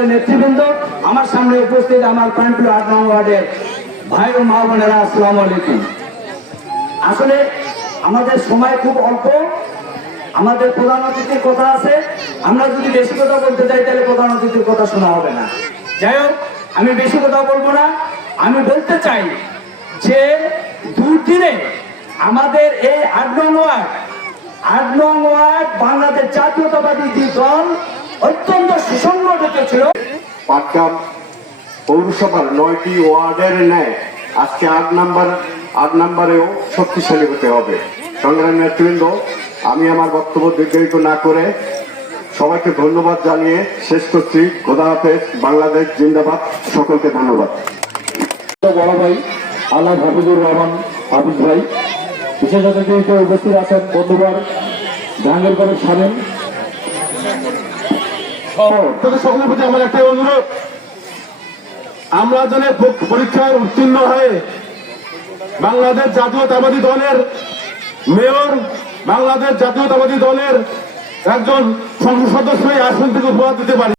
দলের নেতৃবৃন্দ, আমার সামনে উপস্থিত আমার প্রাণপ্রিয় 8 নং ওয়ার্ডের ভাই ও মা বোনেরা, আসসালামু আলাইকুম। আসলে আমাদের সময় খুব অল্প, আমাদের প্রধান অতিথির কথা আছে, আমরা যদি বেশি কথা বলতে চাই তাহলে প্রধান অতিথির কথা শোনা হবে না। যাই হোক, আমি বেশি কথা বলবো না। আমি বলতে চাই যে দুদিনে আমাদের এই 8 নং ওয়ার্ড বাংলাদেশ জাতীয়তাবাদী দল অত্যন্ত সুসংগঠিত ছিল। পাটগ্রাম পৌরসভার 9টি ওয়ার্ডের ন্যায় আজকে 8 নম্বরেও শক্তিশালী হতে হবে। সংগ্রামী নেতৃবৃন্দ, আমি আমার বক্তব্য দীর্ঘায়িত না করে সবাইকে ধন্যবাদ জানিয়ে শেষ করছি। খোদা হাফেজ, বাংলাদেশ জিন্দাবাদ। সকলকে ধন্যবাদ। বড় ভাই আল্লাহ হাফিজুর রহমান হাফিজ ভাই, বিশেষ অতিথি হিসেবে উপস্থিত আছেন বন্ধুবার জাহাঙ্গীরগড়ের স্বামীন। সকলের প্রতি আমার একটা অনুরোধ, আমরা যেন পরীক্ষায় উত্তীর্ণ হয়ে বাংলাদেশ জাতীয়তাবাদী দলের মেয়র, বাংলাদেশ জাতীয়তাবাদী দলের একজন সংসদ সদস্য আসন থেকে উপহার দিতে পারি।